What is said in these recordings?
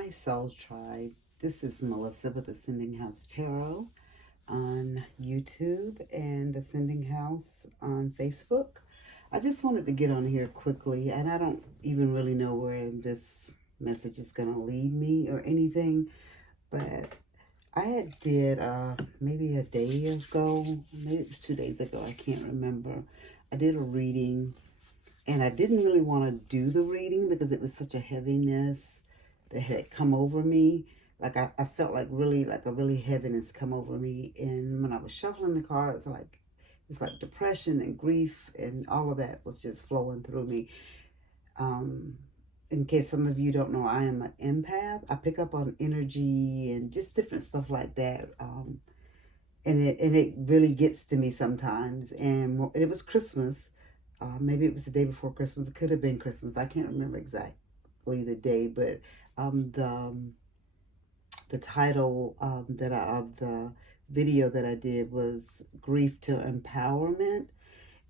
Hi, Soul Tribe. This is Melissa with Ascending House Tarot on YouTube and Ascending House on Facebook. I just wanted to get on here quickly, and I don't even really know where this message is going to lead me or anything, but I had did maybe a day ago, maybe it was 2 days ago, I can't remember. I did a reading, and I didn't really want to do the reading because it was such a heaviness that had come over me. Like I felt like a really heaviness come over me. And when I was shuffling the cards, it's like depression and grief and all of that was just flowing through me. Um, in case some of you don't know, I am an empath. I pick up on energy and just different stuff like that. And it really gets to me sometimes. And it was Christmas. Maybe it was the day before Christmas. It could have been Christmas. I can't remember exactly the day, but um, the the title of the video that I did was "Grief to Empowerment,"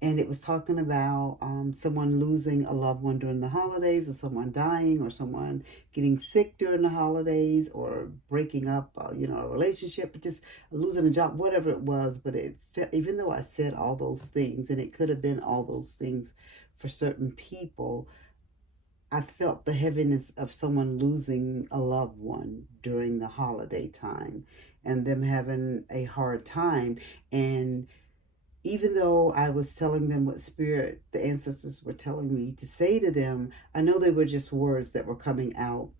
and it was talking about someone losing a loved one during the holidays, or someone dying, or someone getting sick during the holidays, or breaking up, a relationship, or just losing a job, whatever it was. But even though I said all those things, and it could have been all those things for certain people, I felt the heaviness of someone losing a loved one during the holiday time and them having a hard time. And even though I was telling them what spirit the ancestors were telling me to say to them, I know they were just words that were coming out.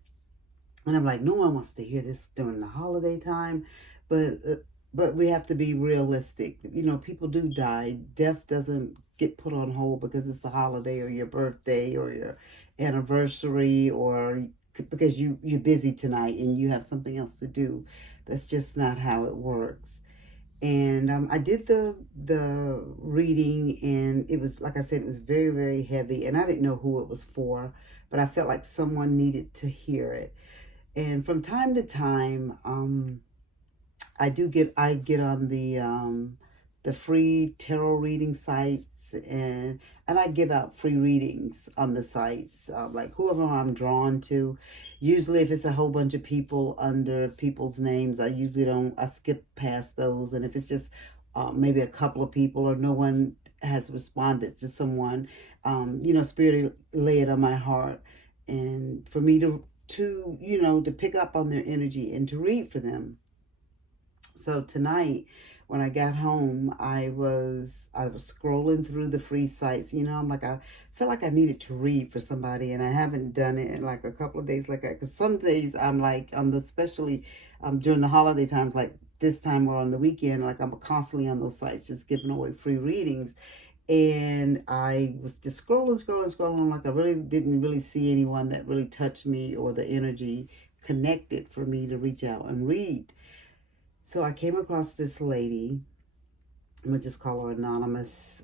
And I'm like, no one wants to hear this during the holiday time, but uh, but we have to be realistic. People do die. Death doesn't get put on hold because it's a holiday or your birthday or your anniversary or because you're busy tonight and you have something else to do. That's just not how it works. And I did the reading, and it was, like I said, it was very, very heavy, and I didn't know who it was for, but I felt like someone needed to hear it. And from time to time, I get on the free tarot reading sites, and I give out free readings on the sites, like whoever I'm drawn to. Usually, if it's a whole bunch of people under people's names, I usually don't. I skip past those, and if it's just maybe a couple of people or no one has responded to someone, Spirit lay it on my heart, and for me to pick up on their energy and to read for them. So tonight, when I got home, I was scrolling through the free sites. I felt like I needed to read for somebody, and I haven't done it in like a couple of days. Because some days I'm like, especially during the holiday times, like this time or on the weekend, like I'm constantly on those sites just giving away free readings. And I was just scrolling, scrolling, scrolling. Like I really didn't really see anyone that really touched me or the energy connected for me to reach out and read. So I came across this lady, I'm gonna just call her Anonymous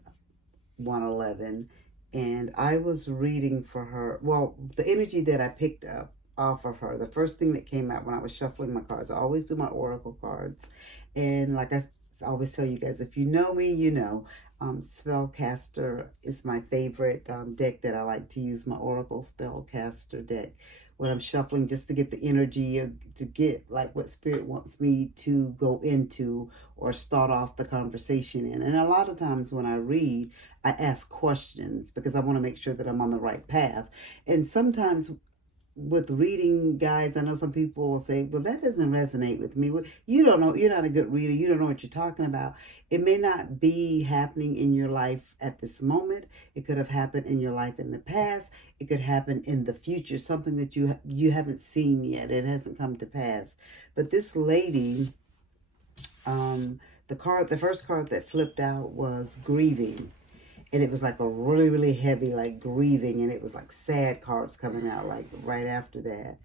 111, and I was reading for her. Well, the energy that I picked up off of her, the first thing that came out when I was shuffling my cards, I always do my oracle cards, and like I always tell you guys, if you know me, you know. Spellcaster is my favorite deck that I like to use, my Oracle Spellcaster deck when I'm shuffling, just to get the energy, to get like what spirit wants me to go into or start off the conversation in. And a lot of times when I read, I ask questions because I want to make sure that I'm on the right path. And sometimes with reading, guys, I know some people will say, well, that doesn't resonate with me. Well, you don't know, you're not a good reader, you don't know what you're talking about. It may not be happening in your life at this moment. It could have happened in your life in the past. It could happen in the future, something that you haven't seen yet. It hasn't come to pass. But this lady, the first card that flipped out was grieving, and it was like a really, really heavy, like grieving, and it was like sad cards coming out like right after that.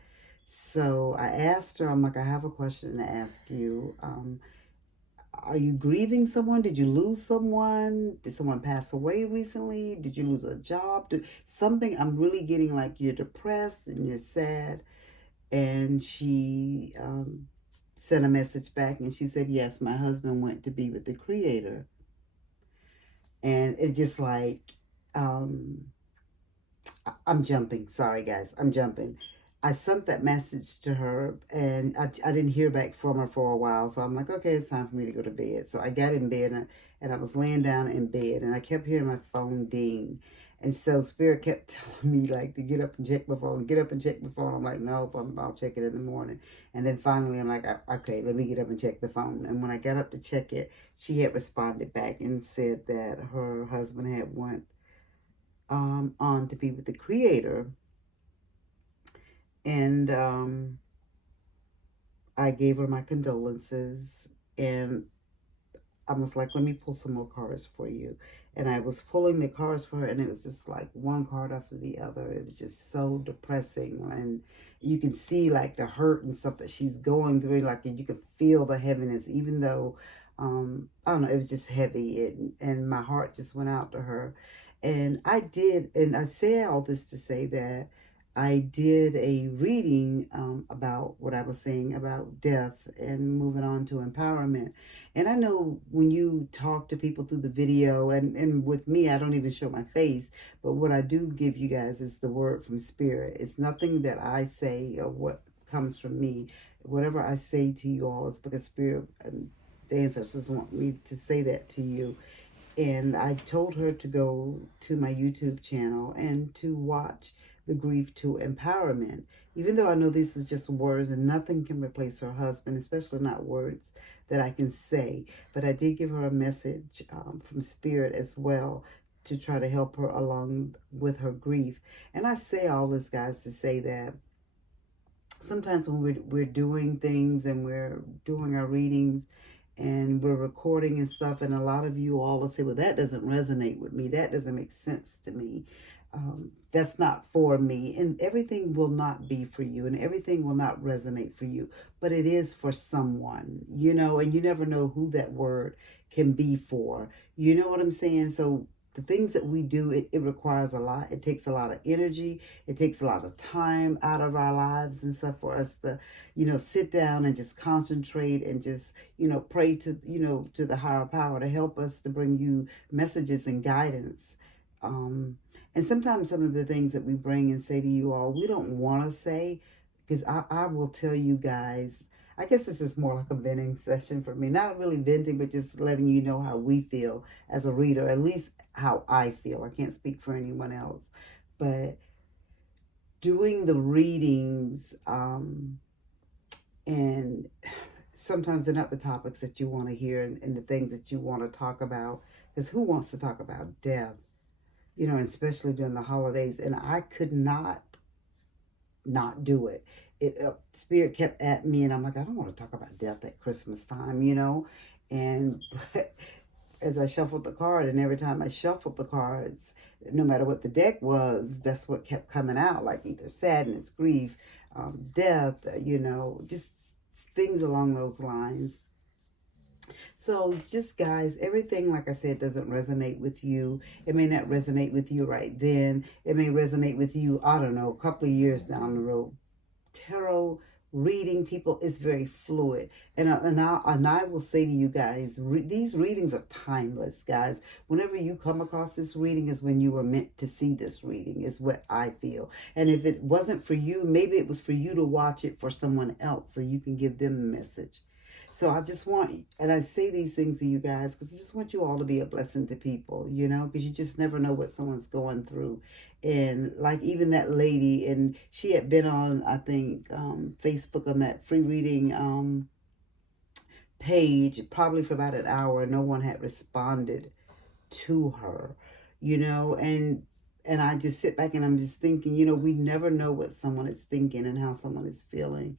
So I asked her, I'm like, I have a question to ask you. Are you grieving someone? Did you lose someone? Did someone pass away recently? Did you lose a job? Something, I'm really getting like you're depressed and you're sad. And she sent a message back, and she said, yes, my husband went to be with the Creator. And it just like, I'm jumping. Sorry, guys. I'm jumping. I sent that message to her, and I didn't hear back from her for a while. So I'm like, okay, it's time for me to go to bed. So I got in bed, and I was laying down in bed, and I kept hearing my phone ding. And so Spirit kept telling me like to get up and check my phone, get up and check my phone. I'm like, nope, I'll check it in the morning. And then finally I'm like, okay, let me get up and check the phone. And when I got up to check it, she had responded back and said that her husband had went on to be with the Creator. And I gave her my condolences, and I was like, let me pull some more cards for you. And I was pulling the cards for her, and it was just like one card after the other. It was just so depressing. And you can see like the hurt and stuff that she's going through. Like you could feel the heaviness, even though, I don't know, it was just heavy. And my heart just went out to her. And and I say all this to say that I did a reading about what I was saying about death and moving on to empowerment. And I know when you talk to people through the video, and with me, I don't even show my face, but what I do give you guys is the word from Spirit. It's nothing that I say or what comes from me. Whatever I say to you all is because Spirit and the ancestors want me to say that to you. And I told her to go to my YouTube channel and to watch the Grief to Empowerment. Even though I know this is just words and nothing can replace her husband, especially not words that I can say. But I did give her a message from Spirit as well to try to help her along with her grief. And I say all this, guys, to say that sometimes when we're doing things and we're doing our readings and we're recording and stuff, and a lot of you all will say, well, that doesn't resonate with me, that doesn't make sense to me, that's not for me. And everything will not be for you, and everything will not resonate for you, but it is for someone, and you never know who that word can be for. You know what I'm saying? So the things that we do, it requires a lot. It takes a lot of energy. It takes a lot of time out of our lives and stuff for us to, sit down and just concentrate and just, pray to, to the higher power to help us to bring you messages and guidance. And sometimes some of the things that we bring and say to you all, we don't want to say, because I will tell you guys, I guess this is more like a venting session for me. Not really venting, but just letting you know how we feel as a reader, at least how I feel. I can't speak for anyone else. But doing the readings, and sometimes they're not the topics that you want to hear and the things that you want to talk about. Because who wants to talk about death? And especially during the holidays. And I could not do it. Spirit kept at me, and I'm like, I don't want to talk about death at Christmas time, and as I shuffled the card, and every time I shuffled the cards, no matter what the deck was, that's what kept coming out, like either sadness, grief, death, just things along those lines. So just guys, everything, like I said, doesn't resonate with you. It may not resonate with you right then. It may resonate with you, I don't know, a couple of years down the road. Tarot reading, people, is very fluid. And I will say to you guys, these readings are timeless, guys. Whenever you come across this reading is when you were meant to see this reading, is what I feel. And if it wasn't for you, maybe it was for you to watch it for someone else so you can give them the message. So I just want, and I say these things to you guys because I just want you all to be a blessing to people, because you just never know what someone's going through. And like even that lady, and she had been on, I think, Facebook on that free reading page, probably for about an hour. No one had responded to her, and I just sit back and I'm just thinking, we never know what someone is thinking and how someone is feeling.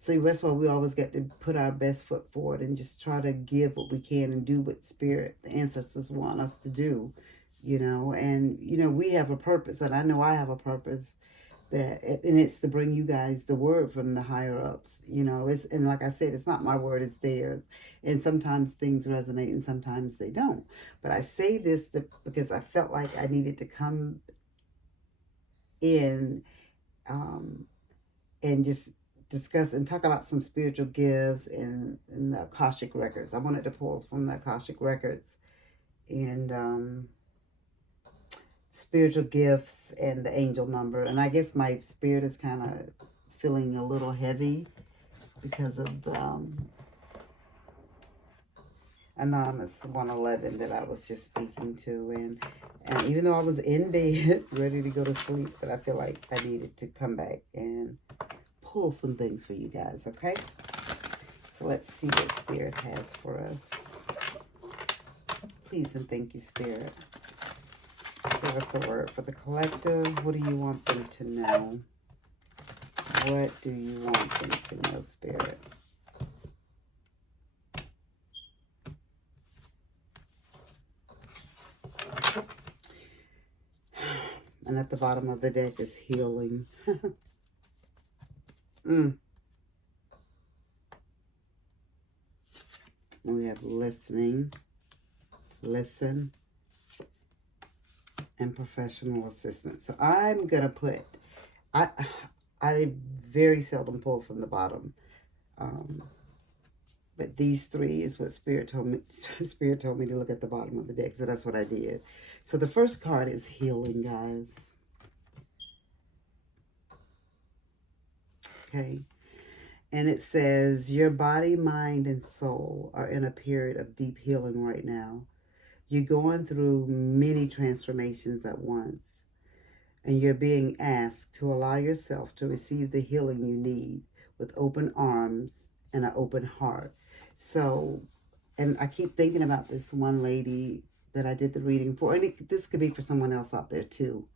So that's why we always got to put our best foot forward and just try to give what we can and do what Spirit, the ancestors, want us to do, and, we have a purpose, and I know I have a purpose, and it's to bring you guys the word from the higher ups, and like I said, it's not my word, it's theirs. And sometimes things resonate and sometimes they don't. But I say this because I felt like I needed to come in, and just discuss and talk about some spiritual gifts and the Akashic records. I wanted to pull from the Akashic records and spiritual gifts and the angel number. And I guess my spirit is kind of feeling a little heavy because of the Anonymous 111 that I was just speaking to. And even though I was in bed ready to go to sleep, but I feel like I needed to come back and pull some things for you guys, okay? So let's see what Spirit has for us. Please and thank you, Spirit. Give us a word for the collective. What do you want them to know? What do you want them to know, Spirit? And at the bottom of the deck is healing. We have listening, listen, and professional assistance. So I'm going to put, I very seldom pull from the bottom. But these three is what Spirit told me. Spirit told me to look at the bottom of the deck. So that's what I did. So the first card is healing, guys. Okay. And it says, your body, mind, and soul are in a period of deep healing right now. You're going through many transformations at once. And you're being asked to allow yourself to receive the healing you need with open arms and an open heart. So, and I keep thinking about this one lady that I did the reading for. And this could be for someone else out there too.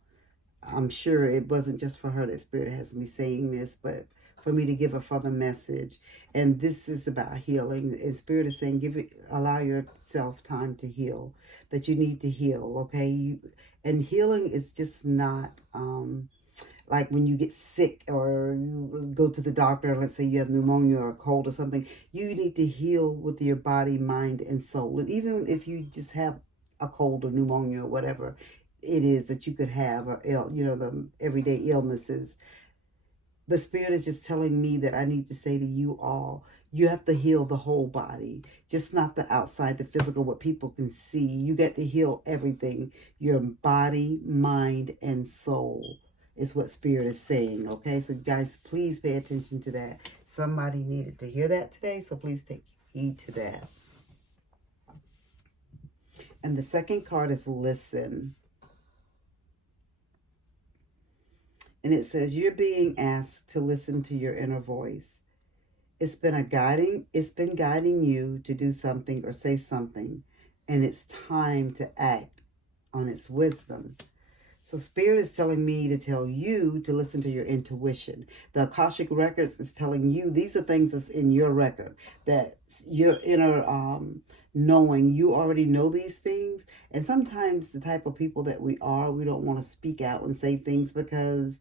I'm sure it wasn't just for her that Spirit has me saying this, but for me to give a further message. And this is about healing. And Spirit is saying, allow yourself time to heal, that you need to heal, okay? And healing is just not like when you get sick or you go to the doctor, let's say you have pneumonia or a cold or something. You need to heal with your body, mind, and soul. And even if you just have a cold or pneumonia or whatever it is that you could have, or the everyday illnesses. But Spirit is just telling me that I need to say to you all, you have to heal the whole body, just not the outside, the physical, what people can see. You get to heal everything, your body, mind, and soul is what Spirit is saying, okay? So guys, please pay attention to that. Somebody needed to hear that today, so please take heed to that. And the second card is listen. And it says, you're being asked to listen to your inner voice. It's been guiding you to do something or say something, and it's time to act on its wisdom. So Spirit is telling me to tell you to listen to your intuition. The Akashic Records is telling you these are things that's in your record, that your inner knowing, you already know these things. And sometimes the type of people that we don't want to speak out and say things because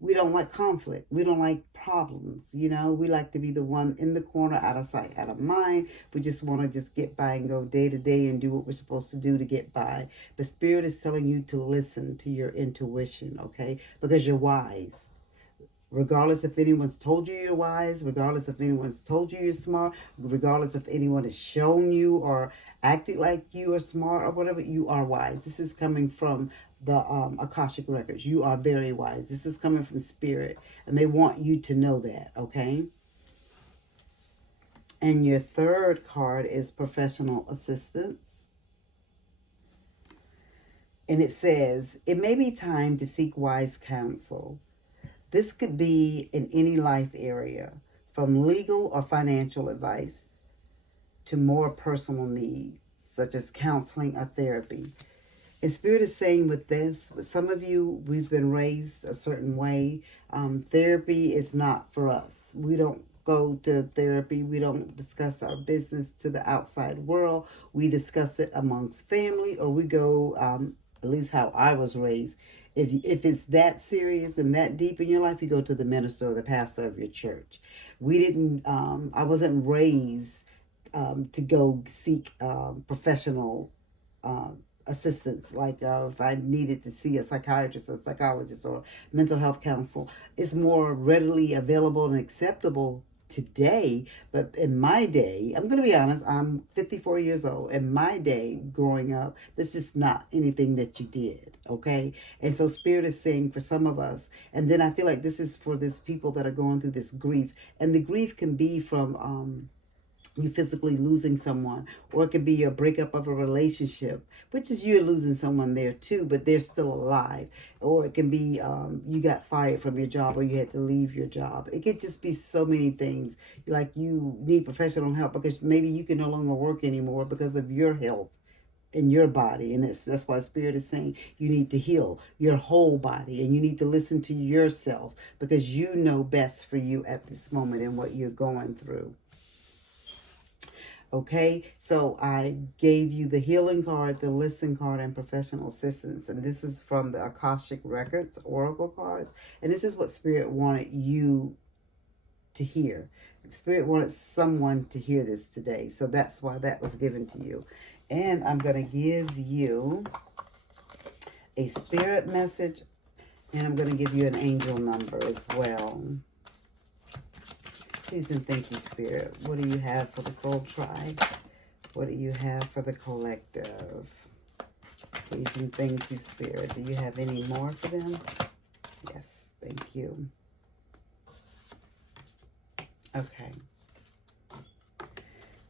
we don't like conflict. We don't like problems. We like to be the one in the corner, out of sight, out of mind. We just want to just get by and go day to day and do what we're supposed to do to get by. But Spirit is telling you to listen to your intuition, okay? Because you're wise. Regardless if anyone's told you you're wise, regardless if anyone's told you you're smart, regardless if anyone has shown you or acted like you are smart or whatever, you are wise. This is coming from the Akashic Records. You are very wise. This is coming from Spirit, and they want you to know that, okay? And your third card is professional assistance. And it says, it may be time to seek wise counsel. This could be in any life area, from legal or financial advice to more personal needs, such as counseling or therapy. And Spirit is saying with this, with some of you, we've been raised a certain way. Therapy is not for us. We don't go to therapy. We don't discuss our business to the outside world. We discuss it amongst family, or we go, at least how I was raised. If it's that serious and that deep in your life, you go to the minister or the pastor of your church. I wasn't raised to go seek professional assistance. Like if I needed to see a psychiatrist or psychologist or mental health counsel, it's more readily available and acceptable today, but in my day, I'm going to be honest, I'm 54 years old. In my day, growing up, this is not anything that you did, okay? And so Spirit is saying for some of us, and then I feel like this is for this people that are going through this grief, and the grief can be from you physically losing someone, or it could be a breakup of a relationship, which is you're losing someone there too, but they're still alive. Or it can be you got fired from your job, or you had to leave your job. It could just be so many things. Like you need professional help because maybe you can no longer work anymore because of your health in your body. And that's why Spirit is saying you need to heal your whole body, and you need to listen to yourself because you know best for you at this moment and what you're going through. Okay, so I gave you the healing card, the listen card, and professional assistance. And this is from the Akashic Records, Oracle cards. And this is what Spirit wanted you to hear. Spirit wanted someone to hear this today. So that's why that was given to you. And I'm going to give you a spirit message, and I'm going to give you an angel number as well. Please and thank you, Spirit. What do you have for the soul tribe? What do you have for the collective? Please and thank you, Spirit. Do you have any more for them? Yes, thank you. Okay.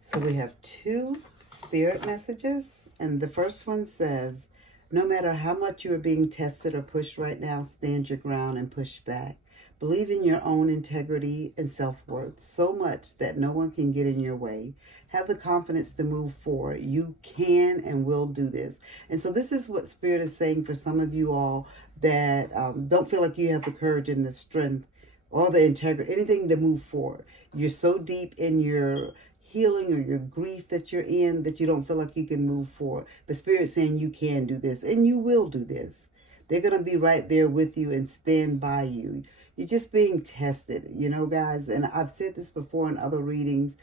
So we have 2 spirit messages, and the first one says, no matter how much you are being tested or pushed right now, stand your ground and push back. Believe in your own integrity and self-worth so much that no one can get in your way. Have the confidence to move forward. You can and will do this. And so this is what Spirit is saying for some of you all that don't feel like you have the courage and the strength or the integrity, anything to move forward. You're so deep in your healing or your grief that you're in that you don't feel like you can move forward. But Spirit's saying you can do this and you will do this. They're going to be right there with you and stand by you. You're just being tested, you know, guys. And I've said this before in other readings.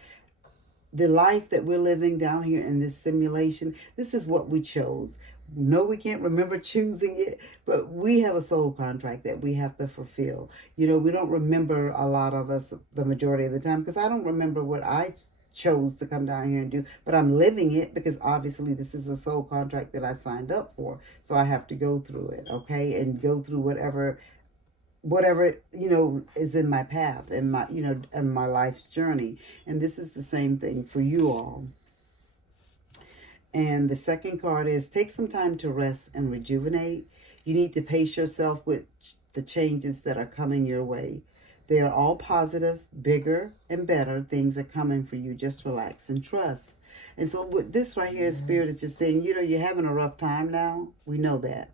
The life that we're living down here in this simulation, this is what we chose. No, we can't remember choosing it, but we have a soul contract that we have to fulfill. You know, we don't remember, a lot of us, the majority of the time, because I don't remember what I chose to come down here and do, but I'm living it because obviously this is a soul contract that I signed up for. So I have to go through it, okay, and go through whatever you know is in my path and my in my life's journey. And this is the same thing for you all. And the second card is take some time to rest and rejuvenate. You need to pace yourself with the changes that are coming your way. They are all positive, bigger and better things are coming for you. Just relax and trust. And so with this right here, Spirit is just saying, you know, you're having a rough time now. We know that.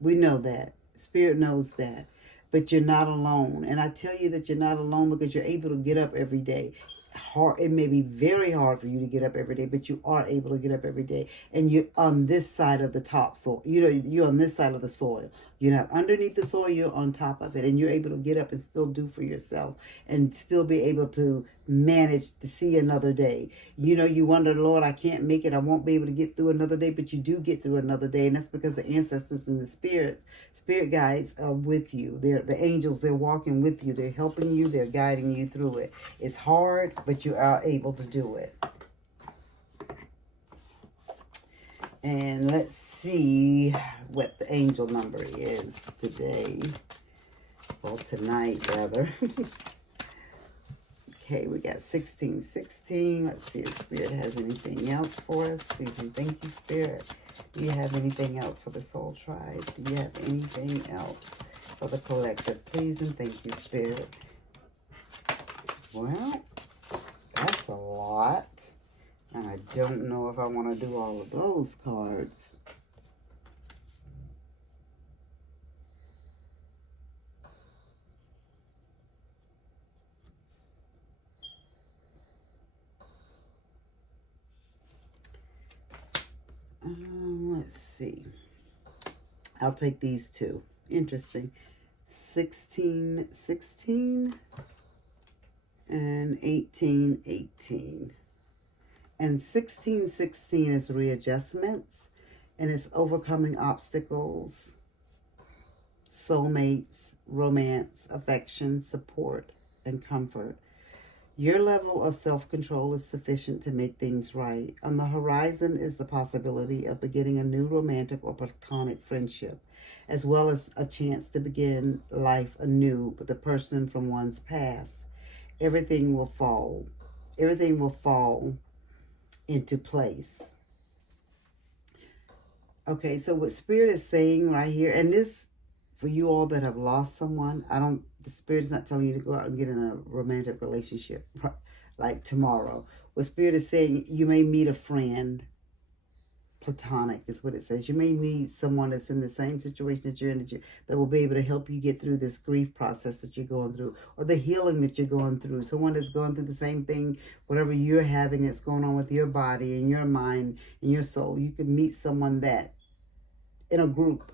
We know that. Spirit knows that. But you're not alone. And I tell you that you're not alone because you're able to get up every day. It may be very hard for you to get up every day, but you are able to get up every day. And you're on this side of the top soil. You know, you're on this side of the soil. You're not underneath the soil, you're on top of it. And you're able to get up and still do for yourself and still be able to manage to see another day. You know, you wonder, Lord, I can't make it. I won't be able to get through another day, but you do get through another day. And that's because the ancestors and the spirit guides are with you. They're the angels. They're walking with you. They're helping you. They're guiding you through it. It's hard, but you are able to do it. And let's see what the angel number is today. Well, tonight, rather. Okay, we got 1616. Let's see if Spirit has anything else for us. Please and thank you, Spirit. Do you have anything else for the soul tribe? Do you have anything else for the collective? Please and thank you, Spirit. Well, that's a lot. And I don't know if I want to do all of those cards. Let's see. I'll take these two. Interesting. 1616 and 1818. And 1616 is readjustments, and it's overcoming obstacles, soulmates, romance, affection, support, and comfort. Your level of self-control is sufficient to make things right. On the horizon is the possibility of beginning a new romantic or platonic friendship, as well as a chance to begin life anew with a person from one's past. Everything will fall. Everything will fall into place. Okay, so what Spirit is saying right here, and this, for you all that have lost someone, the Spirit is not telling you to go out and get in a romantic relationship like tomorrow. What Spirit is saying, you may meet a friend, platonic is what it says. You may need someone that's in the same situation that you're in, that will be able to help you get through this grief process that you're going through, or the healing that you're going through. Someone that's going through the same thing, whatever you're having that's going on with your body and your mind and your soul. You can meet someone that in a group.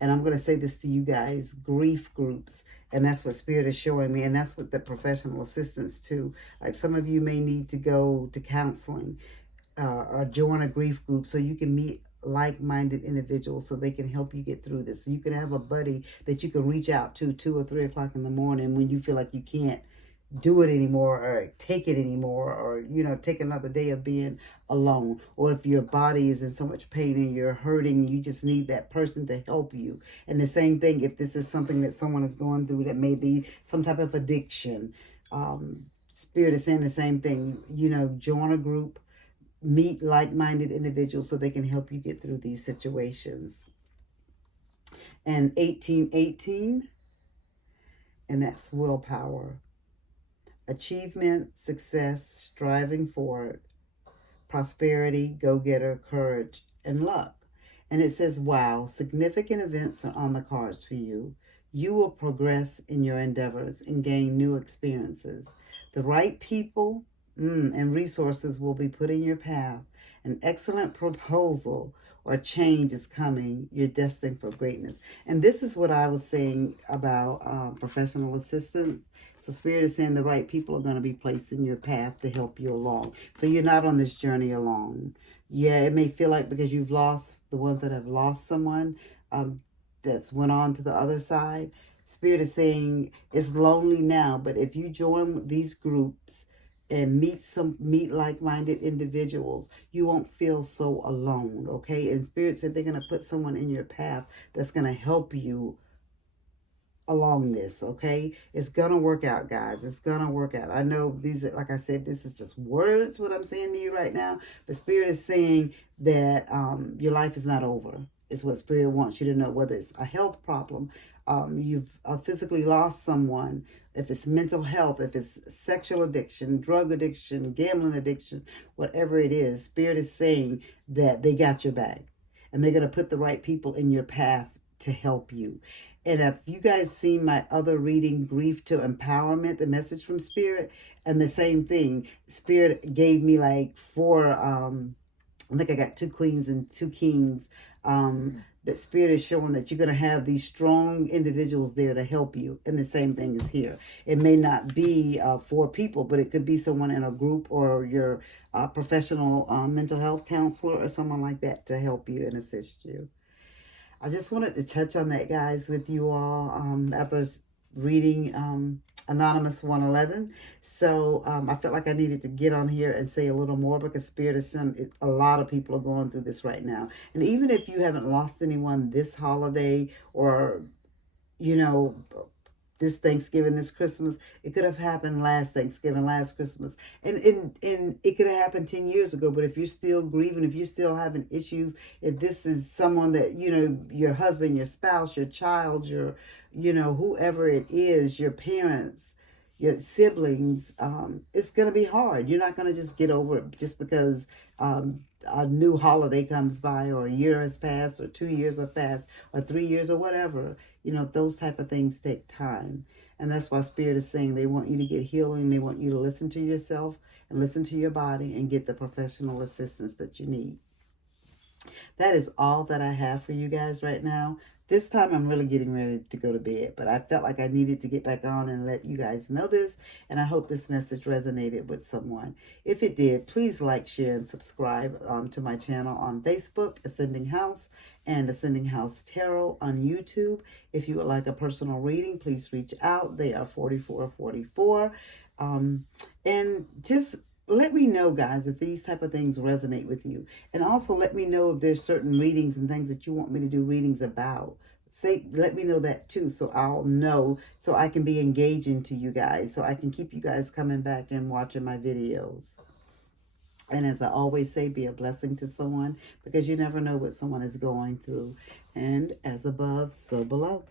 And I'm going to say this to you guys, grief groups. And that's what Spirit is showing me. And that's what the professional assistance too. Like some of you may need to go to counseling or join a grief group so you can meet like-minded individuals so they can help you get through this. So you can have a buddy that you can reach out to 2 or 3 o'clock in the morning when you feel like you can't do it anymore or take it anymore, or take another day of being alone, or if your body is in so much pain and you're hurting, you just need that person to help you. And the same thing if this is something that someone is going through, that may be some type of addiction. Spirit is saying the same thing. Join a group, meet like-minded individuals so they can help you get through these situations. And 1818, and that's willpower. Achievement, success, striving for it, prosperity, go-getter, courage, and luck. And it says, wow, significant events are on the cards for you. You will progress in your endeavors and gain new experiences. The right people and resources will be put in your path. An excellent proposal or change is coming. You're destined for greatness. And this is what I was saying about professional assistance. So Spirit is saying the right people are going to be placed in your path to help you along. So you're not on this journey alone. Yeah, it may feel like because you've lost, the ones that have lost someone that's went on to the other side, Spirit is saying it's lonely now. But if you join these groups and meet like-minded individuals, you won't feel so alone, okay? And Spirit said they're going to put someone in your path that's going to help you along this, okay? It's gonna work out, guys. It's gonna work out. I know these, like I said, this is just words, what I'm saying to you right now, but Spirit is saying that your life is not over. It's what Spirit wants you to know, whether it's a health problem, you've physically lost someone, if it's mental health, if it's sexual addiction, drug addiction, gambling addiction, whatever it is, Spirit is saying that they got your back, and they're going to put the right people in your path to help you. And if you guys seen my other reading, Grief to Empowerment, the message from Spirit, and the same thing, Spirit gave me like 4, I think I got 2 queens and 2 kings. That Spirit is showing that you're going to have these strong individuals there to help you. And the same thing is here. It may not be 4 people, but it could be someone in a group, or your professional mental health counselor or someone like that to help you and assist you. I just wanted to touch on that, guys, with you all after reading Anonymous 111. So I felt like I needed to get on here and say a little more, because Spirit is a lot of people are going through this right now. And even if you haven't lost anyone this holiday, or, this Thanksgiving, this Christmas, it could have happened last Thanksgiving, last Christmas. And it could have happened 10 years ago. But if you're still grieving, if you're still having issues, if this is someone that, your husband, your spouse, your child, your, whoever it is, your parents, your siblings, it's going to be hard. You're not going to just get over it just because a new holiday comes by, or a year has passed, or 2 years have passed, or 3 years, or whatever. Those type of things take time. And that's why Spirit is saying they want you to get healing. They want you to listen to yourself and listen to your body and get the professional assistance that you need. That is all that I have for you guys right now. This time I'm really getting ready to go to bed, but I felt like I needed to get back on and let you guys know this, and I hope this message resonated with someone. If it did, please like, share, and subscribe to my channel on Facebook, Ascending House, and Ascending House Tarot on YouTube. If you would like a personal reading, please reach out. They are $44.44. And just let me know, guys, if these type of things resonate with you. And also let me know if there's certain readings and things that you want me to do readings about. Let me know that too, so I'll know, so I can be engaging to you guys, so I can keep you guys coming back and watching my videos. And as I always say, be a blessing to someone, because you never know what someone is going through. And as above, so below.